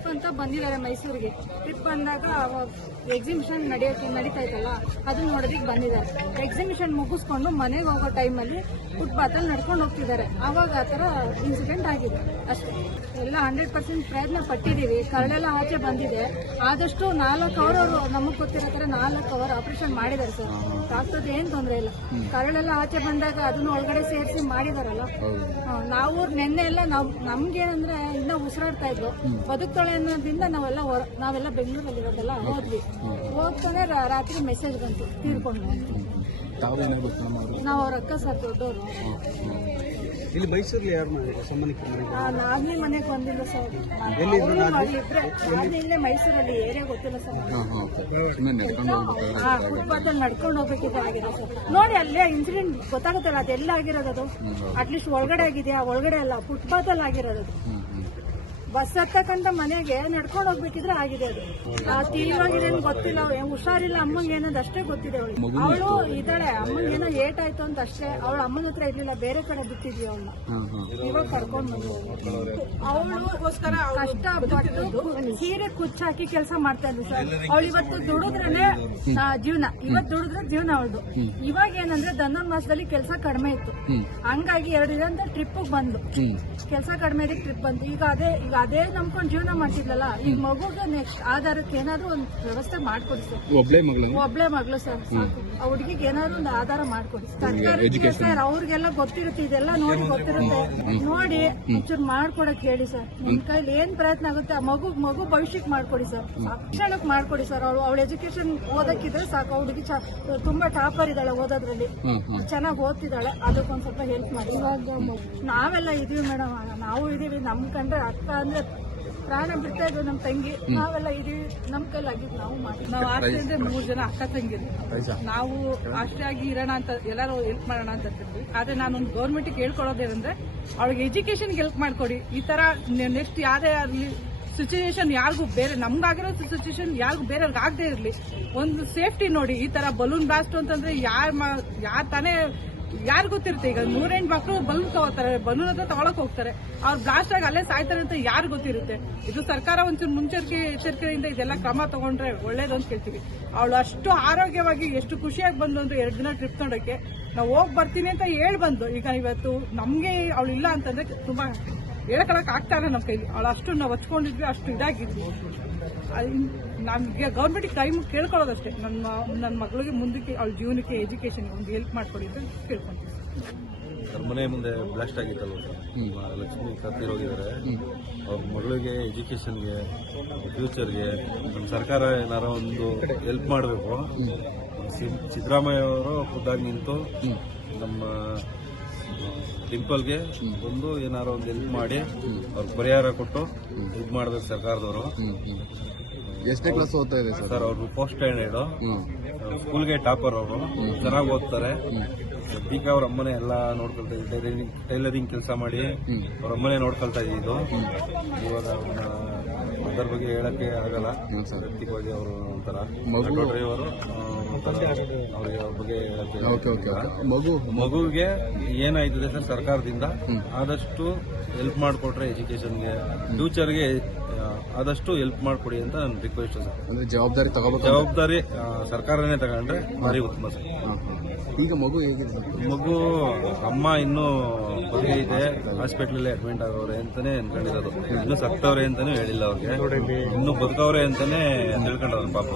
Trip ಅಂತ ಬಂದಿದ್ದಾರೆ ಮೈಸೂರಿಗೆ. ಟ್ರಿಪ್ ಬಂದಾಗ ಎಕ್ಸಿಬಿಷನ್ ನಡೀತಾ ಇತ್ತಲ್ಲ, ಅದನ್ನ ನೋಡೋದಕ್ಕೆ ಬಂದಿದ್ದಾರೆ. ಎಕ್ಸಿಬಿಷನ್ ಮುಗಿಸ್ಕೊಂಡು ಮನೆಗೆ ಹೋಗೋ ಟೈಮಲ್ಲಿ ಫುಟ್ಪಾತಲ್ಲಿ ನಡ್ಕೊಂಡು ಹೋಗ್ತಿದ್ದಾರೆ. ಆವಾಗ ಆ ಥರ ಇನ್ಸಿಡೆಂಟ್ ಆಗಿದೆ ಅಷ್ಟೇ. ಎಲ್ಲ 100% ಪ್ರಯತ್ನ ಪಟ್ಟಿದ್ದೀವಿ. ಕರಳೆಲ್ಲ ಆಚೆ ಬಂದಿದೆ. ಆದಷ್ಟು 4 ಅವರು ನಮಗೆ ಗೊತ್ತಿರೋ ಥರ 4 ಅವರ್ ಆಪರೇಷನ್ ಮಾಡಿದ್ದಾರೆ ಸರ್. ಡಾಕ್ಟರ್ದು ಏನು ತೊಂದರೆ ಇಲ್ಲ. ಕರಳೆಲ್ಲ ಆಚೆ ಬಂದಾಗ ಅದನ್ನು ಒಳಗಡೆ ಸೇರಿಸಿ ಮಾಡಿದಾರಲ್ಲ. ನಾವು ನಿನ್ನೆ ಎಲ್ಲ ನಮ್ಗೇನಂದ್ರೆ ಇನ್ನೂ ಉಸಿರಾಡ್ತಾ ಇದ್ವು, ಬದುಕ್ತಾಳೆ ಅನ್ನೋದ್ರಿಂದ ನಾವೆಲ್ಲ ಬೆಂಗಳೂರಲ್ಲಿ ಇರೋದೆಲ್ಲ ಹೋಗ್ತಾನೆ ರಾತ್ರಿ ಮೆಸೇಜ್ ಬಂತು, ತೀರ್ಕೊಂಡು. ನಾವು ಅವ್ರ ಅಕ್ಕ ಸರ್, ದೊಡ್ಡವರು. ಇಲ್ಲಿ ಮೈಸೂರಲ್ಲಿ ಯಾರು ಮಾಡಿದ್ರು ಸಂಬಂಧಿಕರು? ನಾಗ್ನಿ ಮನೆಗೆ ಬಂದಿಲ್ಲ ಸರ್. ಇಲ್ಲೇ ಮೈಸೂರಲ್ಲಿ ಏರಿಯಾ ಗೊತ್ತಿಲ್ಲ ಸರ್. ಫುಟ್ಪಾತಲ್ಲಿ ನಡ್ಕೊಂಡು ಹೋಗ್ಬೇಕಿದ್ರೆ ಆಗಿದೆ ಸರ್. ನೋಡಿ ಅಲ್ಲೇ ಇನ್ಸಿಡೆಂಟ್ ಗೊತ್ತಾಗುತ್ತಲ್ಲ, ಅದೆಲ್ಲ ಆಗಿರೋದು. ಅಟ್ಲೀಸ್ಟ್ ಒಳಗಡೆ ಆಗಿದೆಯಾ? ಒಳಗಡೆ ಅಲ್ಲ, ಫುಟ್ಪಾತಲ್ಲಿ ಆಗಿರೋದು. ಬಸ್ ಹತ್ತಕ್ಕಂತ ಮನೆಗೆ ನಡ್ಕೊಂಡು ಹೋಗ್ಬೇಕಿದ್ರೆ ಆಗಿದೆ ಅದು. ತೀವ್ರವಾಗಿದೆ ಗೊತ್ತಿಲ್ಲ, ಹುಷಾರಿಲ್ಲ ಅಮ್ಮಂಗೆ ಏನದು ಅಷ್ಟೇ ಗೊತ್ತಿದೆ. ಅವಳು ಇದ್ದಾಳೆ, ಅಮ್ಮಂಗೆ ಏನೋ ಏಟ್ ಆಯ್ತು ಅಂತ ಅಷ್ಟೇ. ಅವಳು ಅಮ್ಮನ ಹತ್ರ ಇರ್ಲಿಲ್ಲ, ಬೇರೆ ಕಡೆ ಬಿಟ್ಟಿದ್ವಿ ಅವಳನ್ನ. ಇವಾಗ ಕರ್ಕೊಂಡು ಬಂದಿದ್ದೀವಿ. ಅವಳುಗೋಸ್ಕರ ಕಷ್ಟಪಟ್ಟು ಸೀರೆ ಕುಚ್ಚಾಕಿ ಕೆಲಸ ಮಾಡ್ತಾ ಇದ್ವಿ ಸರ್. ಅವಳು ಇವತ್ತು ದುಡಿದ್ರೇನೆ ಜೀವನ, ಇವತ್ತು ದುಡಿದ್ರೆ ಜೀವನ ಅವಳದು. ಇವಾಗ ಏನಂದ್ರೆ ಧನುರ್ಮಾಸದಲ್ಲಿ ಕೆಲಸ ಕಡಿಮೆ ಇತ್ತು, ಹಂಗಾಗಿ 2 ದಿನ ಅಂತ ಟ್ರಿಪ್ ಬಂದು ಕೆಲಸ ಕಡಿಮೆ ಇದಕ್ಕೆ ಟ್ರಿಪ್ ಬಂತು. ಈಗ ಅದೇ ನಂಬ್ಕೊಂಡು ಜೀವನ ಮಾಡ್ತಿದ್ಲಲ್ಲ. ಈಗ ಮಗುಗೆ ನೆಕ್ಸ್ಟ್ ಆಧಾರಕ್ಕೆ ಏನಾದ್ರು ಒಂದು ವ್ಯವಸ್ಥೆ ಮಾಡ್ಕೊಡಿ ಸರ್. ಒಬ್ಳೆ ಮಗಳು ಸರ್, ಆ ಹುಡುಗಿಗೆ ಏನಾದ್ರು ಒಂದು ಆಧಾರ ಮಾಡ್ಕೊಡಿ ಸರ್. ಅವ್ರಿಗೆಲ್ಲ ಗೊತ್ತಿರುತ್ತೆ, ಇದೆಲ್ಲ ನೋಡಿ ಗೊತ್ತಿರುತ್ತೆ. ನೋಡಿ ಒಂಚೂರು ಮಾಡ್ಕೊಡಕ್ ಹೇಳಿ ಸರ್. ನಿಮ್ ಕೈಲಿ ಏನ್ ಪ್ರಯತ್ನ ಆಗುತ್ತೆ ಆ ಮಗು ಭವಿಷ್ಯಕ್ಕೆ ಮಾಡ್ಕೊಡಿ ಸರ್. ಶಿಕ್ಷಣಕ್ಕೆ ಮಾಡ್ಕೊಡಿ ಸರ್. ಅವಳ ಎಜುಕೇಶನ್ ಓದಕ್ಕಿದ್ರೆ ಸಾಕು. ಹುಡುಗಿ ತುಂಬಾ ಟಾಪರ್ ಇದ್ದಾಳೆ ಓದೋದ್ರಲ್ಲಿ, ಚೆನ್ನಾಗಿ ಓದ್ತಿದ್ದಾಳೆ. ಅದಕ್ಕೊಂದ್ ಸ್ವಲ್ಪ ಹೆಲ್ಪ್ ಮಾಡಿ. ಇವಾಗ ನಾವೆಲ್ಲ ಇದೀವಿ ಮೇಡಮ್, ನಾವು ಇದೀವಿ. ನಮ್ ಕಂಡ್ರೆ ಅಕ್ಕ ಅಂದ್ರೆ ಪ್ರಾಣ ಬಿಡ್ತಾ ಇದ್ವಿ ನಮ್ ತಂಗಿ. ನಾವೆಲ್ಲ ಇದೀವಿ, ನಮ್ ಕೈಲಾಗಿದ್ದು ನಾವು ಮಾಡಿ. ನಾವು ಆಸ್ತಿ ಅಂದ್ರೆ 3 ಜನ ಅಕ್ಕ ತಂಗಿರು. ನಾವು ಆಸ್ತಿಯಾಗಿ ಇರೋಣ ಅಂತ ಎಲ್ಲರೂ ಹೆಲ್ಪ್ ಮಾಡೋಣ ಅಂತ ಇರ್ತೀವಿ. ಆದ್ರೆ ನಾನೊಂದು ಗೌರ್ಮೆಂಟ್ ಕೇಳ್ಕೊಳ್ಳೋದೇನಂದ್ರೆ ಅವಳಿಗೆ ಎಜುಕೇಶನ್ ಹೆಲ್ಪ್ ಮಾಡ್ಕೊಡಿ. ಈ ತರ ನೆಕ್ಸ್ಟ್ ಯಾರೇ ಆಗಲಿ ಸಿಚುವೇಶನ್ ಯಾರಿಗೂ ಬೇರೆ ನಮ್ಗಾಗಿರೋ ಸಿಚುವೇಶನ್ ಯಾರಿಗೂ ಬೇರೆಯವ್ರಿಗೆ ಆಗದೆ ಇರಲಿ. ಒಂದು ಸೇಫ್ಟಿ ನೋಡಿ. ಈ ತರ ಬಲೂನ್ ಬ್ಲಾಸ್ಟ್ ಅಂತಂದ್ರೆ ಯಾರ್ ತಾನೇ ಯಾರು ಗೊತ್ತಿರುತ್ತೆ. ಈಗ 108 ಮಕ್ಕಳು ಬಲೂನ್ ತಗೋತಾರೆ, ಬಲೂನ್ ಹತ್ರ ತಗೊಳಕ್ ಹೋಗ್ತಾರೆ, ಅವ್ರು ಬ್ಲಾಸ್ಟ್ ಆಗಿ ಅಲ್ಲೇ ಸಾಯ್ತಾರೆ ಅಂತ ಯಾರು ಗೊತ್ತಿರುತ್ತೆ. ಇದು ಸರ್ಕಾರ ಒಂಚೂರು ಎಚ್ಚರಿಕೆಯಿಂದ ಇದೆಲ್ಲ ಕ್ರಮ ತಗೊಂಡ್ರೆ ಒಳ್ಳೇದು ಅಂತ ಕೇಳ್ತೀವಿ. ಅವಳು ಅಷ್ಟು ಆರೋಗ್ಯವಾಗಿ ಎಷ್ಟು ಖುಷಿಯಾಗಿ ಬಂದು ಅಂದ್ರೆ 2 ದಿನ ಟ್ರಿಪ್ ನೋಡಕ್ಕೆ ನಾವು ಹೋಗಿ ಬರ್ತೀನಿ ಅಂತ ಹೇಳಿ ಬಂದು. ಈಗ ಇವತ್ತು ನಮ್ಗೆ ಅವಳು ಇಲ್ಲ ಅಂತಂದ್ರೆ ತುಂಬಾ ಹೇಳ್ಕೊಳಕ್ ಆಗ್ತಾ ಇಲ್ಲ ನಮ್ಮ ಕೈಲಿ. ಅವಳು ಅಷ್ಟು ನಾವು ಹಚ್ಕೊಂಡಿದ್ವಿ, ಅಷ್ಟು ಇದಾಗಿದ್ವಿ. ನಮ್ಗೆ ಗೌರ್ಮೆಂಟ್ ಕೈ ಕೇಳ್ಕೊಳ್ಳೋದಷ್ಟೇ, ನನ್ನ ಮಗಳಿಗೆ ಮುಂದಕ್ಕೆ ಅವಳ ಜೀವನಕ್ಕೆ ಎಜುಕೇಶನ್ ಒಂದು ಹೆಲ್ಪ್ ಮಾಡ್ಕೊಡಿ ಅಂತ ಕೇಳ್ಕೊಂತೀವಿ. ಮನೆ ಮುಂದೆ ಬ್ಲಾಸ್ಟ್ ಆಗಿತ್ತಲ್ವ ಸರ್, ಲಕ್ಷ್ಮಿ ಕತ್ತಿರೋಗಿದ್ದಾರೆ. ಅವ್ರ ಮಗಳಿಗೆ ಎಜುಕೇಶನ್ಗೆ, ಫ್ಯೂಚರ್ಗೆ ನಮ್ಮ ಸರ್ಕಾರ ಏನಾರ ಒಂದು ಹೆಲ್ಪ್ ಮಾಡಬೇಕು. ಸಿದ್ದರಾಮಯ್ಯ ಅವರು ಖುದ್ದಾಗಿ ನಿಂತು ನಮ್ಮ ಡಿಂಪಲ್ಗೆ ಒಂದು ಏನಾರ ಒಂದು ಹೆಲ್ಪ್ ಮಾಡಿ ಅವ್ರ ಪರಿಹಾರ ಕೊಟ್ಟು ಇದು ಮಾಡ್ಬೇಕು ಸರ್ಕಾರದವರು. ಎಷ್ಟನೇ ಕ್ಲಾಸ್ ಓದ್ತಾ ಇದೆ ಸರ್? ಅವರು ಫಸ್ಟ್ ಸ್ಟ್ಯಾಂಡರ್ಡ್, ಸ್ಕೂಲ್ಗೆ ಟಾಪರ್. ಅವರು ಚೆನ್ನಾಗಿ ಓದ್ತಾರೆ. ಸದ್ಯಕ್ಕೆ ಅವ್ರ ಅಮ್ಮನೇ ಎಲ್ಲ ನೋಡ್ಕೊಳ್ತಾ ಇದ್ದಾರೆ. ಟೈಲರಿಂಗ್ ಕೆಲಸ ಮಾಡಿ ಅವ್ರ ಅಮ್ಮನೇ ನೋಡ್ಕೊಳ್ತಾ ಇದ್ದು. ಇವಾಗ ಅದರ ಬಗ್ಗೆ ಹೇಳಕ್ಕೆ ಆಗಲ್ಲ. ಸದ್ಯವಾಗಿ ಅವರು ಒಂಥರ ಡ್ರೈವರು, ಅವ್ರಿಗೆ ಅವ್ರ ಬಗ್ಗೆ ಹೇಳಕ್ಕೆ. ಮಗುವಿಗೆ ಏನಾಯ್ತದೆ ಸರ್, ಸರ್ಕಾರದಿಂದ ಆದಷ್ಟು ಹೆಲ್ಪ್ ಮಾಡಿಕೊಟ್ರೆ ಎಜುಕೇಶನ್ಗೆ, ಫ್ಯೂಚರ್ಗೆ ಆದಷ್ಟು ಹೆಲ್ಪ್ ಮಾಡಿಕೊಡಿ ಅಂತ ನನ್ನ ರಿಕ್ವೆಸ್ಟ್ ಸರ್. ಅಂದ್ರೆ ಜವಾಬ್ದಾರಿ ತಗೋಬೇಕು. ಜವಾಬ್ದಾರಿ ಸರ್ಕಾರನೇ ತಗೊಂಡ್ರೆ ಭಾರಿ ಉತ್ತಮ ಸರ್. ಈಗ ಮಗು ಹೇಗಿದೆ? ಮಗು ಅಮ್ಮ ಇನ್ನೂ ಬಗೆ ಇದೆ, ಹಾಸ್ಪಿಟ್ಲಲ್ಲಿ ಅಡ್ಮಿಟ್ ಆಗವ್ರೆ ಅಂತಾನೆ ಅನ್ಕೊಂಡಿರೋದು. ಇನ್ನೂ ಸತ್ತವ್ರೆ ಅಂತಾನೆ ಹೇಳಿಲ್ಲ ಅವ್ರಿಗೆ, ಇನ್ನೂ ಬದುಕವ್ರೆ ಅಂತಾನೆ ತಿಳ್ಕೊಂಡವ್ರು ಪಾಪ.